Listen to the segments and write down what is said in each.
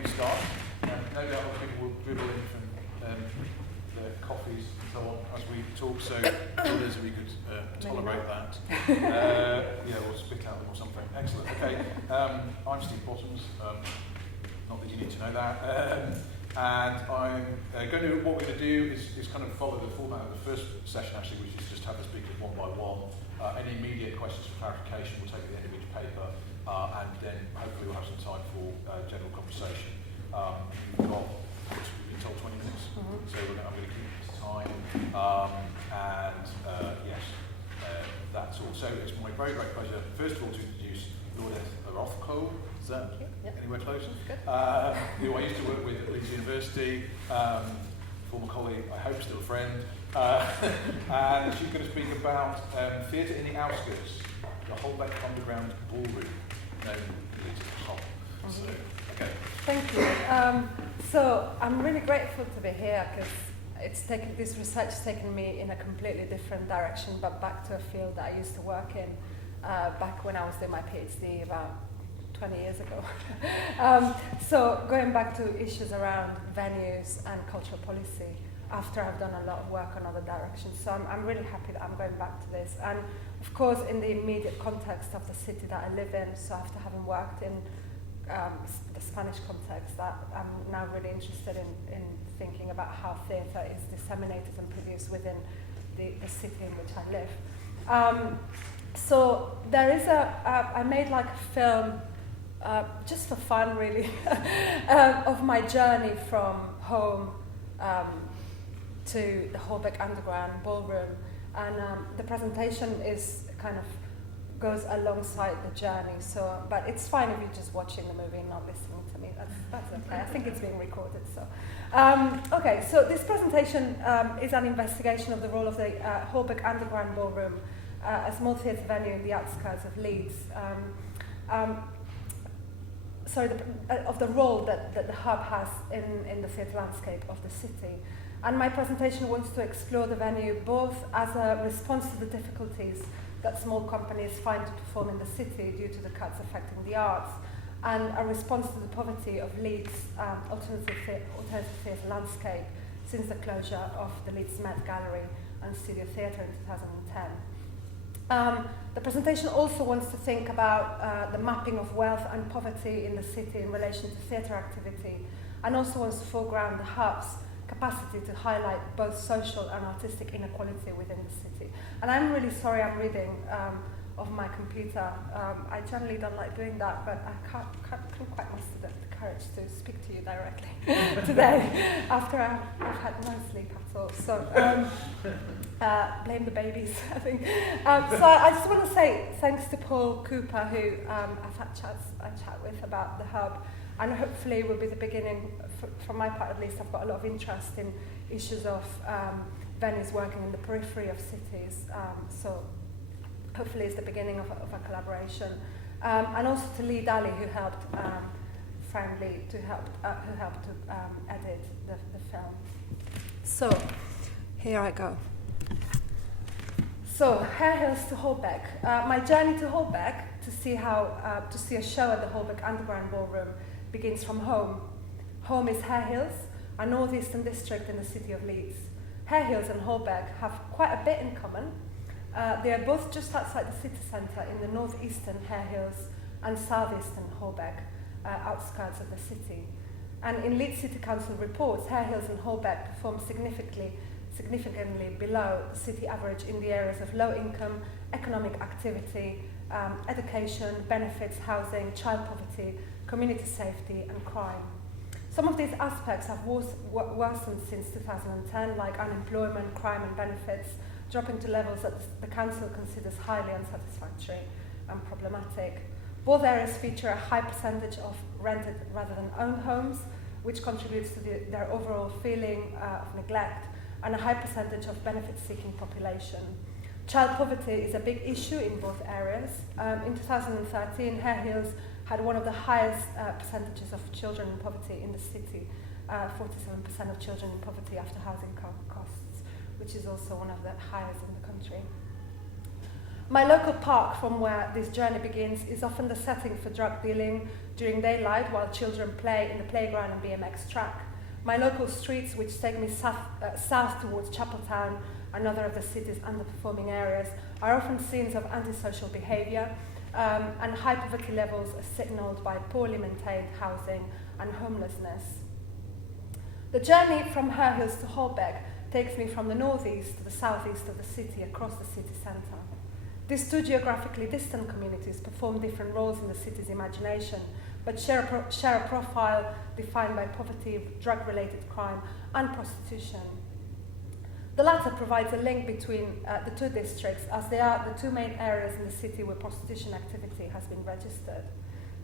may start. No doubt other people will dribble in from their coffees and so on as we talk, so others we could tolerate that. Or spit out them or something. Excellent. Okay. I'm Steve Bottoms. Not that you need to know that. And I'm going to, what we're going to do is kind of follow the format of the first session actually, which is just have the speakers one by one. Any immediate questions for clarification we'll take at the end of each paper, and then hopefully we'll have some time for general conversation. We've got, we've been told 20 minutes, so I'm going to keep it to time. That's all. So it's my very great pleasure, first of all, to introduce Loreth Rothko. Is that anywhere close? Who I used to work with at Leeds University, former colleague, I hope still a friend. And she's going to speak about theatre in the outskirts, the Holbeck Underground Ballroom, known as Leeds as Hull. So, okay. Thank you. So I'm really grateful to be here because this research has taken me in a completely different direction, but back to a field that I used to work in back when I was doing my PhD about 20 years ago. So going back to issues around venues and cultural policy after I've done a lot of work on other directions. So I'm really happy that I'm going back to this. And of course, in the immediate context of the city that I live in, so after having worked in the Spanish context, that I'm now really interested in thinking about how theatre is disseminated and produced within the city in which I live. So there is I made like a film just for fun really, of my journey from home to the Holbeck Underground Ballroom, and the presentation is kind of goes alongside the journey. So, but it's fine if you're just watching the movie and not listening to me. That's okay. I think it's being recorded. So, okay. So this presentation is an investigation of the role of the Holbeck Underground Ballroom, a small theatre venue in the outskirts of Leeds. Of the role that the hub has in the theatre landscape of the city. And my presentation wants to explore the venue both as a response to the difficulties that small companies find to perform in the city due to the cuts affecting the arts, and a response to the poverty of Leeds' alternative theatre landscape since the closure of the Leeds Met Gallery and Studio Theatre in 2010. The presentation also wants to think about the mapping of wealth and poverty in the city in relation to theatre activity, and also wants to foreground the hub's capacity to highlight both social and artistic inequality within the city. And I'm really sorry I'm reading off my computer. I generally don't like doing that, but I can't quite muster the courage to speak to you directly today after I've had no sleep at all. So blame the babies, I think. So I just want to say thanks to Paul Cooper, who I've had a chat with about the hub, and hopefully will be the beginning, from my part at least. I've got a lot of interest in issues of venues working in the periphery of cities, so hopefully it's the beginning of a collaboration. And also to Lee Daly, who helped who helped to edit the film. So here I go. So, Hare Hills to Holbeck. My journey to Holbeck to see a show at the Holbeck Underground Ballroom begins from home. Home is Hare Hills, a northeastern district in the city of Leeds. Hare Hills and Holbeck have quite a bit in common. They are both just outside the city centre in the northeastern Hare Hills and southeastern Holbeck, outskirts of the city. And in Leeds City Council reports, Hare Hills and Holbeck perform significantly below the city average in the areas of low income, economic activity, education, benefits, housing, child poverty, community safety and crime. Some of these aspects have worsened since 2010, like unemployment, crime and benefits, dropping to levels that the council considers highly unsatisfactory and problematic. Both areas feature a high percentage of rented rather than owned homes, which contributes to their overall feeling of neglect, and a high percentage of benefit-seeking population. Child poverty is a big issue in both areas. In 2013, Hare Hills had one of the highest percentages of children in poverty in the city, 47% of children in poverty after housing costs, which is also one of the highest in the country. My local park, from where this journey begins, is often the setting for drug dealing during daylight while children play in the playground and BMX track. My local streets, which take me south towards Chapeltown, another of the city's underperforming areas, are often scenes of antisocial behaviour and high poverty levels are signalled by poorly maintained housing and homelessness. The journey from Her Hills to Holbeck takes me from the northeast to the southeast of the city across the city centre. These two geographically distant communities perform different roles in the city's imagination, but share a profile defined by poverty, drug-related crime, and prostitution. The latter provides a link between the two districts, as they are the two main areas in the city where prostitution activity has been registered.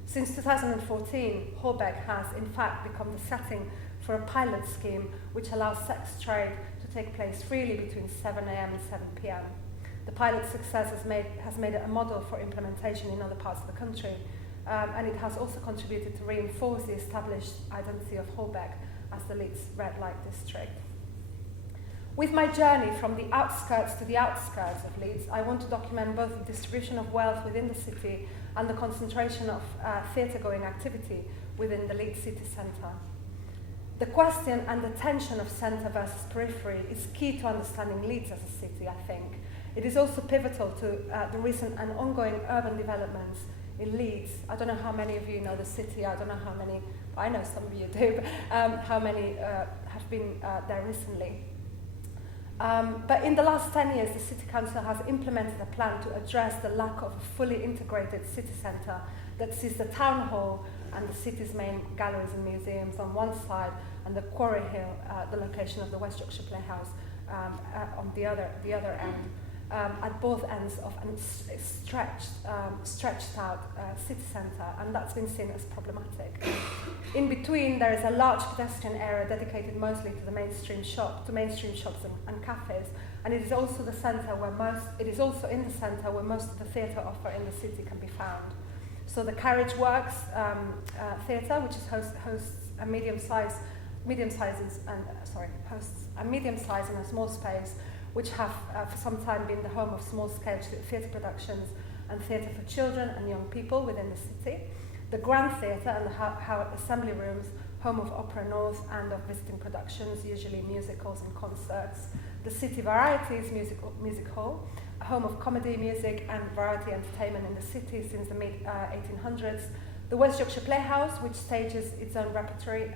Since 2014, Holbeck has in fact become the setting for a pilot scheme which allows sex trade to take place freely between 7 a.m. and 7 p.m. The pilot success has made it a model for implementation in other parts of the country, and it has also contributed to reinforce the established identity of Holbeck as the Leeds red light district. With my journey from the outskirts to the outskirts of Leeds, I want to document both the distribution of wealth within the city and the concentration of theatre-going activity within the Leeds city centre. The question and the tension of centre versus periphery is key to understanding Leeds as a city, I think. It is also pivotal to the recent and ongoing urban developments in Leeds. I don't know how many of you know the city, I don't know how many, I know some of you do, but how many have been there recently. But in the last 10 years, the City Council has implemented a plan to address the lack of a fully integrated city centre that sees the Town Hall and the city's main galleries and museums on one side and the Quarry Hill, the location of the West Yorkshire Playhouse, on the other end. At both ends of a stretched out city centre, and that's been seen as problematic. In between, there is a large pedestrian area dedicated mostly to the mainstream shops and cafes, and it is also the centre where in the centre where most of the theatre offer in the city can be found. So the Carriage Works Theatre, which hosts a medium-sized and a small space, which have for some time been the home of small-scale theatre productions and theatre for children and young people within the city. The Grand Theatre and the Howard Assembly Rooms, home of Opera North and of visiting productions, usually musicals and concerts. The City Varieties Music Hall, a home of comedy, music and variety entertainment in the city since the mid-1800s. The West Yorkshire Playhouse, which stages its own repertory,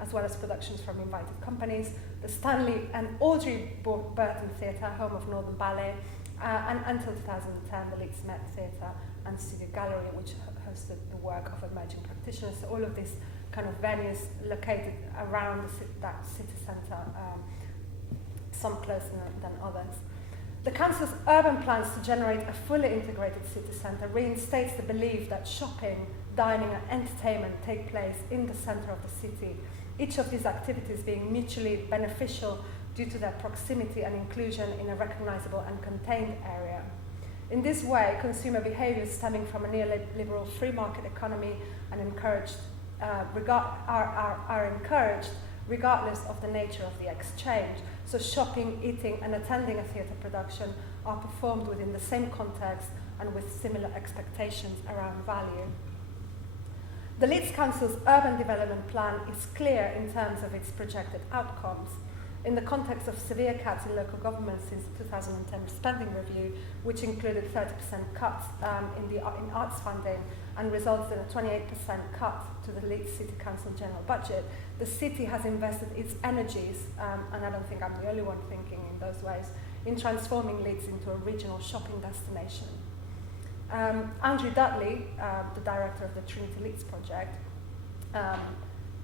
as well as productions from invited companies. The Stanley and Audrey Burton Theatre, home of Northern Ballet, and until 2010, the Leeds Met Theatre and Studio Gallery, which hosted the work of emerging practitioners. So all of these kind of venues located around that city centre, some closer than others. The Council's urban plans to generate a fully integrated city centre reinstates the belief that shopping, dining and entertainment take place in the centre of the city, each of these activities being mutually beneficial due to their proximity and inclusion in a recognisable and contained area. In this way, consumer behaviours stemming from a neoliberal free market economy and are encouraged regardless of the nature of the exchange. So shopping, eating and attending a theatre production are performed within the same context and with similar expectations around value. The Leeds Council's urban development plan is clear in terms of its projected outcomes. In the context of severe cuts in local government since the 2010 spending review, which included 30% cuts in arts funding and resulted in a 28% cut to the Leeds City Council general budget, the city has invested its energies, and I don't think I'm the only one thinking in those ways, in transforming Leeds into a regional shopping destination. Andrew Dudley, the director of the Trinity Leeds project,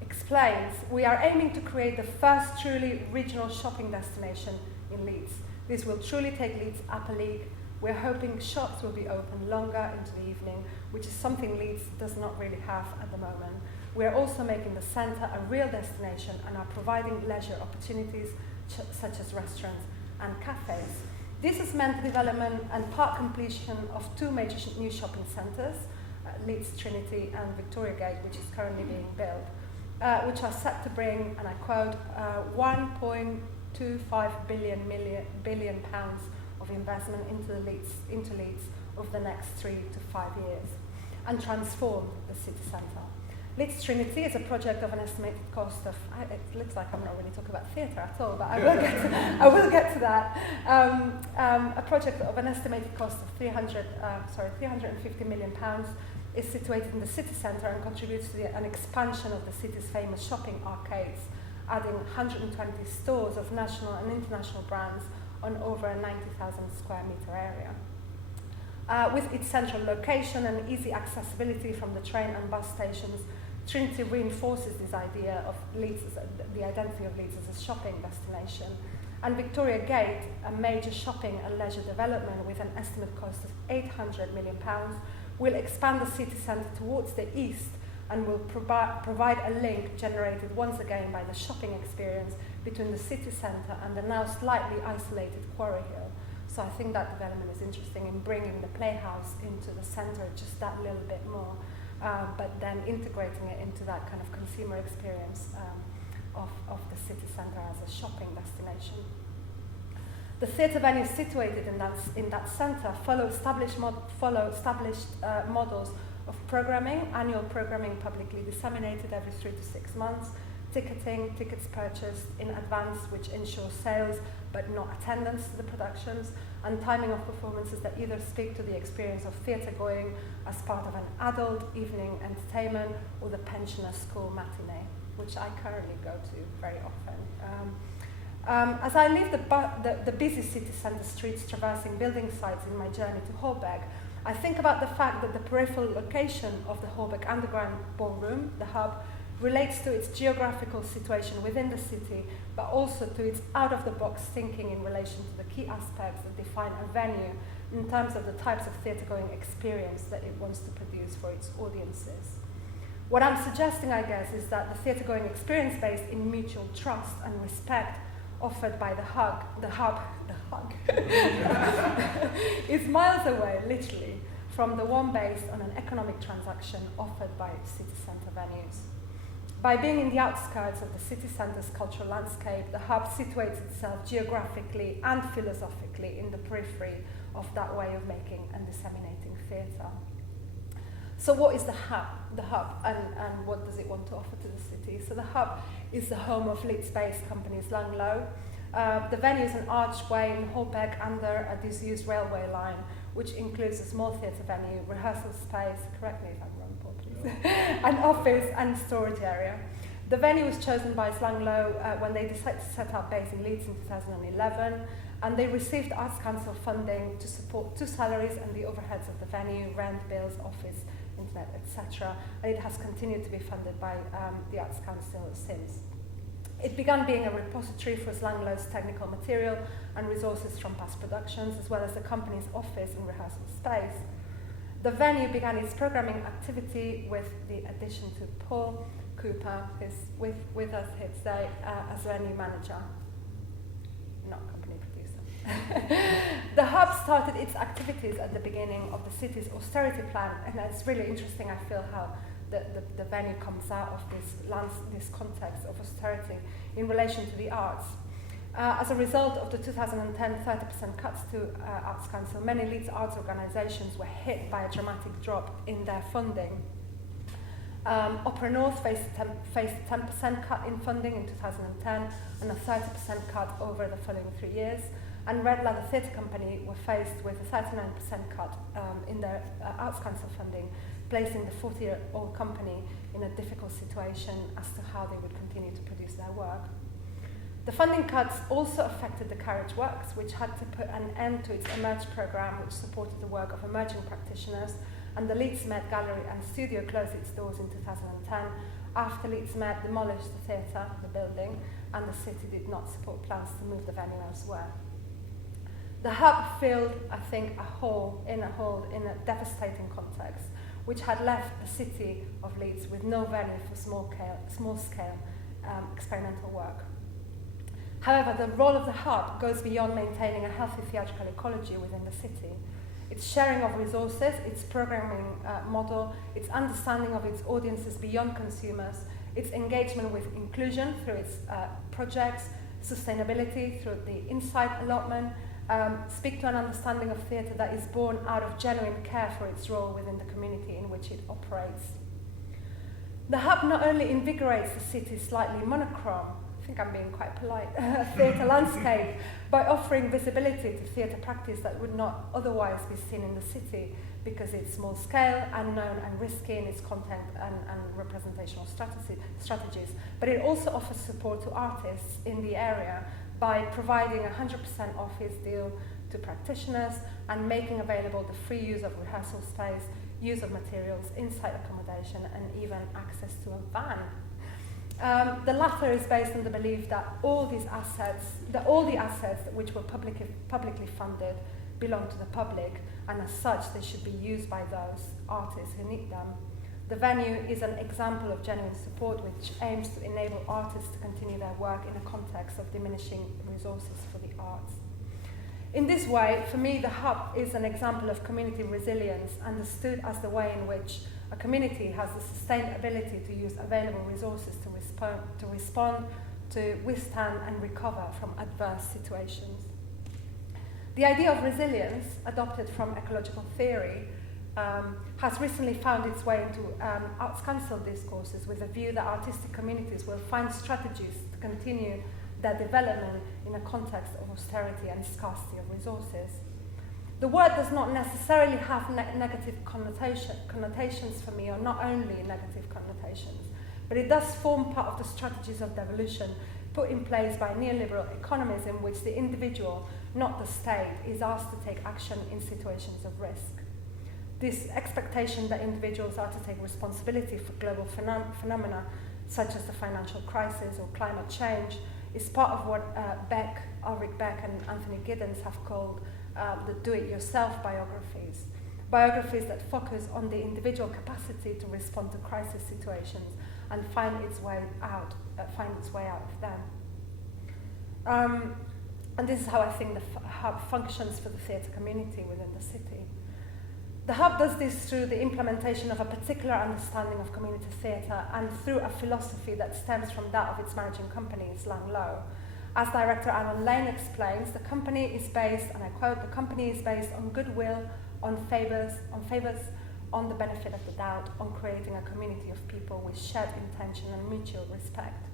explains, "We are aiming to create the first truly regional shopping destination in Leeds. This will truly take Leeds up a league. We're hoping shops will be open longer into the evening, which is something Leeds does not really have at the moment. We are also making the centre a real destination and are providing leisure opportunities such as restaurants and cafes." This has meant the development and part completion of two major new shopping centres, Leeds Trinity and Victoria Gate, which is currently being built, which are set to bring, and I quote, 1.25 billion pounds of investment into Leeds over the next 3 to 5 years and transform the city centre. Leeds Trinity is a project of an estimated cost of, it looks like I'm not really talking about theatre at all, but I will get to that. A project of an estimated cost of £350 million is situated in the city centre and contributes to an expansion of the city's famous shopping arcades, adding 120 stores of national and international brands on over a 90,000 square metre area. With its central location and easy accessibility from the train and bus stations, Trinity reinforces this idea of Leeds, the identity of Leeds as a shopping destination. And Victoria Gate, a major shopping and leisure development with an estimated cost of £800 million, will expand the city centre towards the east and will provide a link generated once again by the shopping experience between the city centre and the now slightly isolated Quarry Hill. So I think that development is interesting in bringing the playhouse into the centre just that little bit more, but then integrating it into that kind of consumer experience of the city centre as a shopping destination. The theatre venues situated in that centre follow established models of programming, annual programming publicly disseminated every 3 to 6 months, tickets purchased in advance which ensure sales but not attendance to the productions, and timing of performances that either speak to the experience of theatre going as part of an adult evening entertainment or the pensioner school matinee, which I currently go to very often. As I leave the busy city centre streets traversing building sites in my journey to Holbeck, I think about the fact that the peripheral location of the Holbeck Underground Ballroom, the hub, relates to its geographical situation within the city, but also to its out-of-the-box thinking in relation to the key aspects that define a venue in terms of the types of theatre-going experience that it wants to produce for its audiences. What I'm suggesting, I guess, is that the theatre-going experience based in mutual trust and respect offered by the hub is miles away, literally, from the one based on an economic transaction offered by city centre venues. By being in the outskirts of the city centre's cultural landscape, the hub situates itself geographically and philosophically in the periphery of that way of making and disseminating theatre. So what is the hub, and what does it want to offer to the city? So the hub is the home of Leeds-based companies Langlo. The venue is an archway in Holbeck under a disused railway line, which includes a small theatre venue, rehearsal space, correct me if I'm wrong, Paul, please, an office and storage area. The venue was chosen by Langlo when they decided to set up base in Leeds in 2011, and they received Arts Council funding to support 2 salaries and the overheads of the venue, rent, bills, office, internet, etc. And it has continued to be funded by the Arts Council since. It began being a repository for Langlo's technical material and resources from past productions, as well as the company's office and rehearsal space. The venue began its programming activity with the addition to Paul Cooper, who's with us here today as venue manager, not company producer. The hub started its activities at the beginning of the city's austerity plan, and it's really interesting, I feel, how the venue comes out of this context of austerity in relation to the arts. As a result of the 2010 30% cuts to Arts Council, many Leeds arts organisations were hit by a dramatic drop in their funding. Opera North faced a 10% cut in funding in 2010 and a 30% cut over the following 3 years. And Red Ladder Theatre Company were faced with a 39% cut in their Arts Council funding, placing the 40-year-old company in a difficult situation as to how they would continue to produce their work. The funding cuts also affected the Carriage Works, which had to put an end to its Emerge programme, which supported the work of emerging practitioners, and the Leeds Met Gallery and Studio closed its doors in 2010 after Leeds Met demolished the theatre, the building, and the city did not support plans to move the venue elsewhere. The hub filled, I think, a hole in a devastating context, which had left the city of Leeds with no venue for small-scale experimental work. However, the role of the hub goes beyond maintaining a healthy theatrical ecology within the city. Its sharing of resources, its programming model, its understanding of its audiences beyond consumers, its engagement with inclusion through its projects, sustainability through the insight allotment, speak to an understanding of theatre that is born out of genuine care for its role within the community in which it operates. The hub not only invigorates the city's slightly monochrome, I think I'm being quite polite, theatre landscape by offering visibility to theatre practice that would not otherwise be seen in the city because it's small scale, unknown and risky in its content and representational strategies. But it also offers support to artists in the area by providing a 100% office deal to practitioners and making available the free use of rehearsal space, use of materials, in-site accommodation, and even access to a van. The latter is based on the belief that all the assets which were publicly funded belong to the public, and as such they should be used by those artists who need them. The venue is an example of genuine support which aims to enable artists to continue their work in a context of diminishing resources for the arts. In this way, for me, the hub is an example of community resilience, understood as the way in which a community has the sustained ability to use available resources to respond, to withstand and recover from adverse situations. The idea of resilience, adopted from ecological theory, has recently found its way into Arts Council discourses with the view that artistic communities will find strategies to continue their development in a context of austerity and scarcity of resources. The word does not necessarily have negative connotations for me, or not only negative connotations, but it does form part of the strategies of devolution put in place by neoliberal economies in which the individual, not the state, is asked to take action in situations of risk. This expectation that individuals are to take responsibility for global phenomena such as the financial crisis or climate change is part of what Ulrich Beck and Anthony Giddens have called the do-it-yourself biographies. Biographies that focus on the individual capacity to respond to crisis situations and find its way out of them. And this is how I think the hub functions for the theatre community within the city. The hub does this through the implementation of a particular understanding of community theatre and through a philosophy that stems from that of its managing company, Langlo. As director Alan Lane explains, the company is based, and I quote, the company is based on goodwill, on favours, on the benefit of the doubt, on creating a community of people with shared intention and mutual respect.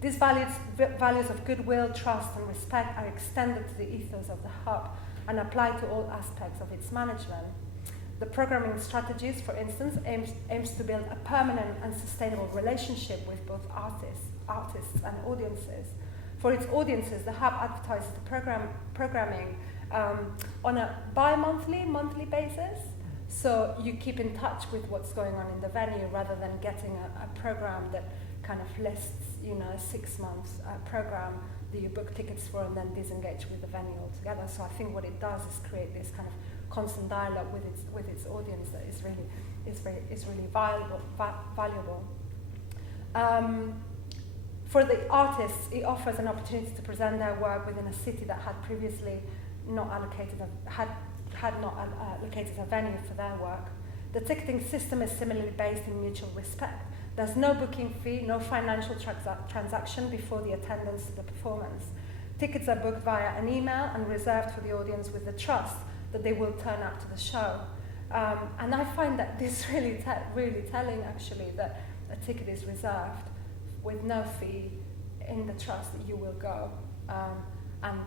These values of goodwill, trust and respect are extended to the ethos of the hub and applied to all aspects of its management. The programming strategies, for instance, aims to build a permanent and sustainable relationship with both artists and audiences. For its audiences, the hub advertises the programming on a monthly basis. So you keep in touch with what's going on in the venue rather than getting a program that kind of lists, a 6 month program that you book tickets for and then disengage with the venue altogether. So I think what it does is create this kind of constant dialogue with its audience that is really valuable. For the artists, it offers an opportunity to present their work within a city that had previously not allocated a venue for their work. The ticketing system is similarly based in mutual respect. There's no booking fee, no financial transaction before the attendance to the performance. Tickets are booked via an email and reserved for the audience with the trust that they will turn up to the show. And I find that this really telling, actually, that a ticket is reserved with no fee in the trust that you will go, and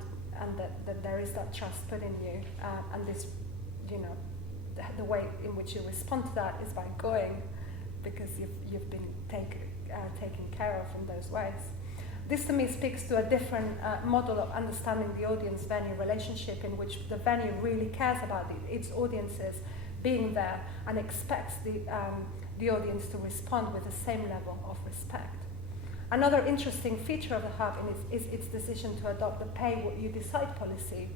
that there is that trust put in you, and this, the way in which you respond to that is by going, because you've been taken care of in those ways. This to me speaks to a different model of understanding the audience-venue relationship in which the venue really cares about its audiences being there and expects the audience to respond with the same level of respect. Another interesting feature of the hub is its decision to adopt the pay what you decide policy.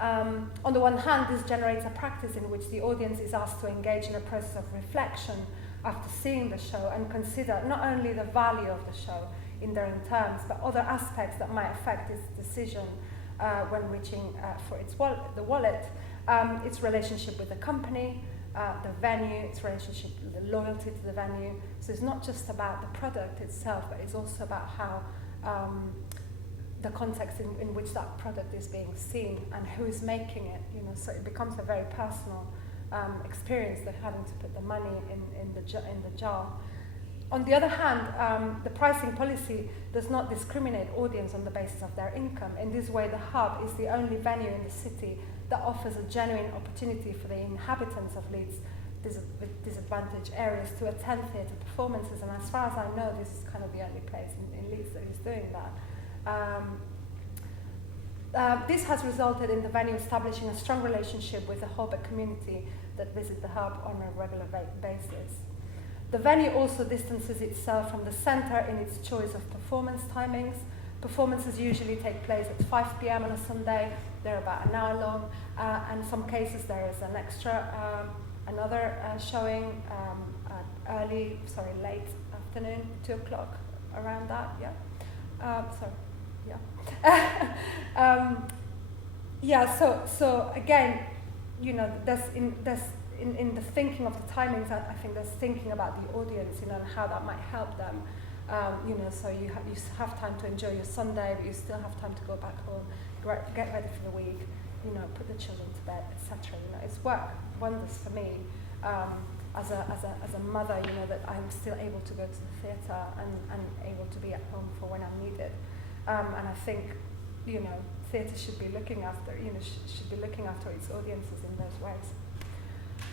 On the one hand, this generates a practice in which the audience is asked to engage in a process of reflection after seeing the show and consider not only the value of the show in their own terms, but other aspects that might affect its decision when reaching for the wallet, its relationship with the company, the venue, its relationship, the loyalty to the venue. So it's not just about the product itself, but it's also about how the context in which that product is being seen and who is making it, you know, so it becomes a very personal experience than having to put the money in the jar. On the other hand, the pricing policy does not discriminate audience on the basis of their income. In this way, the Hub is the only venue in the city that offers a genuine opportunity for the inhabitants of Leeds with disadvantaged areas to attend theatre performances, and as far as I know, this is kind of the only place in Leeds that is doing that. This has resulted in the venue establishing a strong relationship with the Holbeck community that visit the Hub on a regular basis. The venue also distances itself from the centre in its choice of performance timings. Performances usually take place at 5 p.m. on a Sunday. They're about an hour long, and in some cases there is an extra, another showing late afternoon, 2 o'clock, around that, So again, you know, in the thinking of the timings, I think there's thinking about the audience, you know, and how that might help them. You know, so you have time to enjoy your Sunday, but you still have time to go back home, get ready for the week, you know, put the children to bed, etc. You know, it's worked wonders for me as a mother. You know, that I'm still able to go to the theatre and able to be at home for when I'm needed. And I think, you know, theatre should be looking after, you know, should be looking after its audiences in those ways.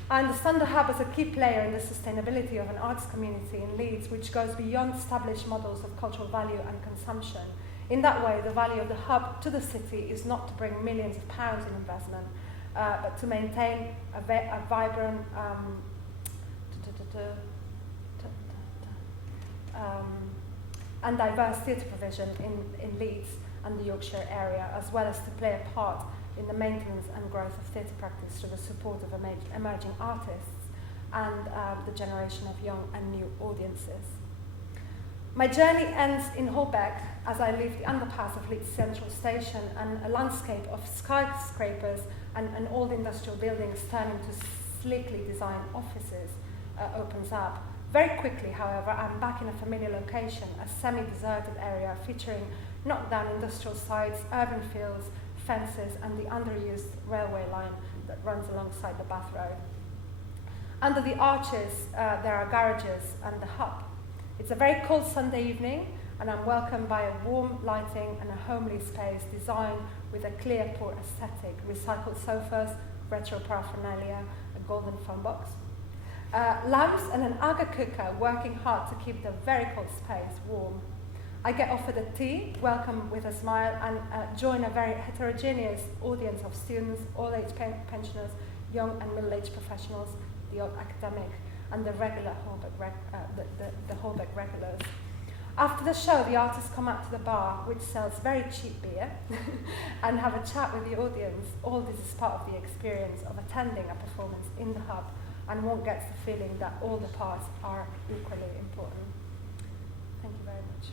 I understand the Hub as a key player in the sustainability of an arts community in Leeds, which goes beyond established models of cultural value and consumption. In that way, the value of the Hub to the city is not to bring millions of pounds in investment, but to maintain a vibrant and diverse theatre provision in Leeds and the Yorkshire area, as well as to play a part in the maintenance and growth of theatre practice through the support of emerging artists and the generation of young and new audiences. My journey ends in Holbeck as I leave the underpass of Leeds Central Station, and a landscape of skyscrapers and old industrial buildings turning to sleekly designed offices opens up. Very quickly, however, I'm back in a familiar location, a semi-deserted area featuring knocked-down industrial sites, urban fields, fences, and the underused railway line that runs alongside the Bath Road. Under the arches, there are garages and the Hub. It's a very cold Sunday evening, and I'm welcomed by a warm lighting and a homely space designed with a clear port aesthetic, recycled sofas, retro paraphernalia, a golden phone box, lamps and an Aga cooker working hard to keep the very cold space warm. I get offered a tea, welcome with a smile, and join a very heterogeneous audience of students, old-age pensioners, young and middle-aged professionals, the old academic, and the regular the Holbeck regulars. After the show, the artists come out to the bar, which sells very cheap beer, and have a chat with the audience. All this is part of the experience of attending a performance in the Hub, and one gets the feeling that all the parts are equally important. Thank you very much.